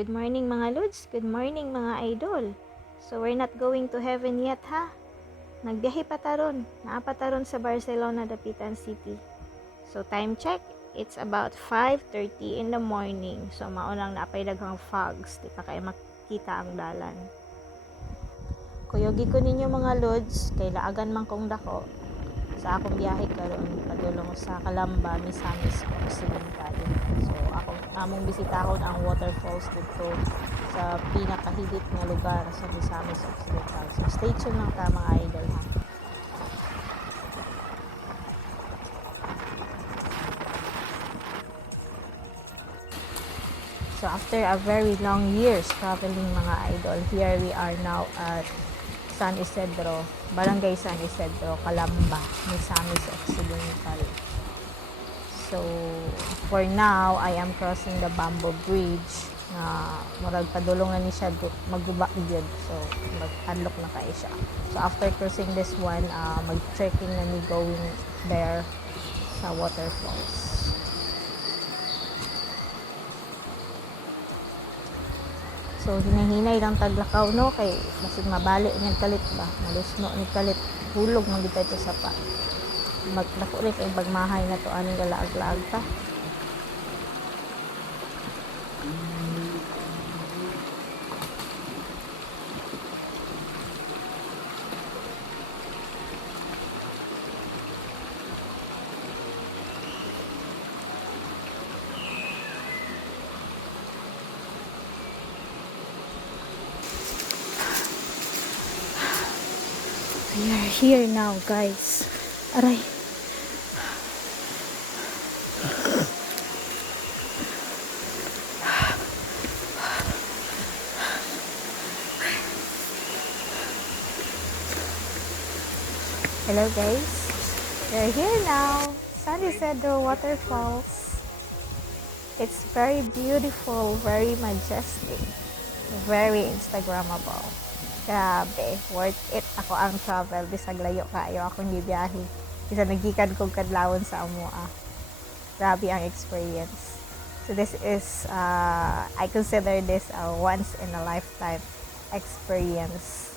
Good morning mga Lods, good morning mga idol. So we're not going to heaven yet ha. Nagbiyahe pa taron, naapataron sa Barcelona, Dapitan City. So time check, it's about 5:30 in the morning. So maunang naapay daghang fogs, di pa kayo makita ang dalan. Kuyogi ko ninyo mga Lods, kay laagan man kong dako sa akong biyahe karon padulong sa Calamba, Misamis Occidental. So among bisitahon ang waterfalls dito sa pinakahigit nga lugar sa Misamis Occidental. So stay tuned lang ta mga idol ha. So after a very long years traveling mga idol, here we are now at San Isidro, Barangay San Isidro, Calamba, Misamis Occidental. So, for now, I am crossing the Bamboo Bridge na murag padulong na ni siya magguba gyud. So, mag-unlock na kayo siya. So, after crossing this one, mag-trekking na ni going there sa waterfalls. So, hinahinay lang taglakaw no kay basig mabali niya kalit ba, malusno ni kalit hulog man gid ito sa pa. Magdako rin kay bagmahay na to aning galaag-laag ta. We are here now, guys. Aray. Hello guys. We are here now. San Isidro Waterfalls. It's very beautiful, very majestic, very Instagrammable. Grabe, worth it ako ang travel bisag layo kayo akong gibiyahe. Bisa nagikan kog kadlawon sa amoa. Grabe ang experience. So this is I consider this a once in a lifetime experience.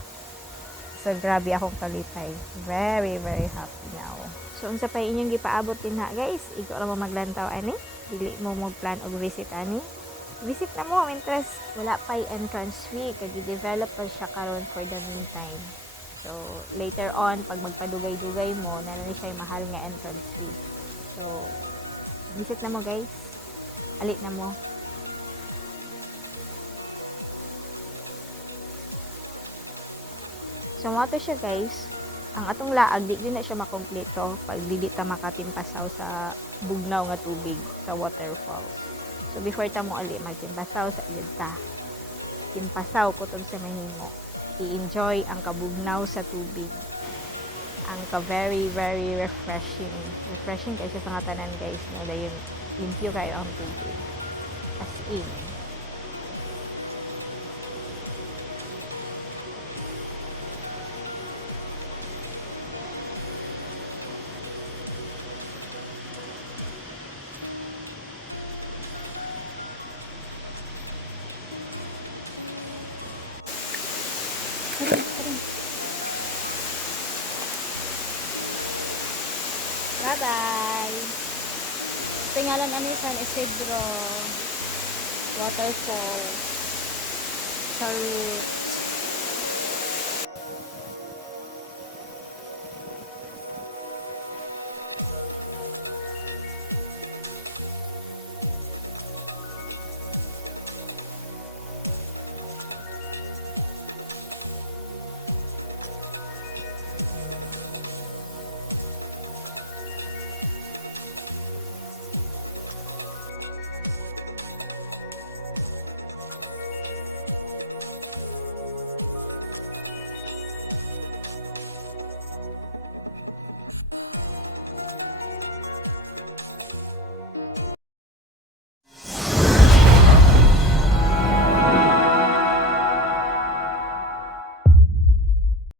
So grabe akong kalipay. Very very happy now. So unsa pa inyong gipaabot din ha guys? Ikaw ra mo maglantaw ani? Dili mo mo plan og visit ani? Visit na mo, interest. Wala pa entrance fee, kaya i-develop pa siya karon for the meantime. So, later on, pag magpadugay-dugay mo, nanan siya yung mahal nga entrance fee. So, visit na mo guys. Alit na mo. So, mo to siya guys. Ang atong laag, di na siya makompleto pag dili ta makatimpasaw sa bugnaw nga tubig sa waterfalls. So, before ta mo ali, magtimpasaw sa ilid ta. Timpasaw ko sa mahimo. I-enjoy ang kabugnaw sa tubig. Ang ka-very, very refreshing. Refreshing kasi sa nga tanan guys. No? Dahil limpyo kayo ang tubig. As in. Bye-bye! Tingalan ano yung San Isidro Waterfall. Charot.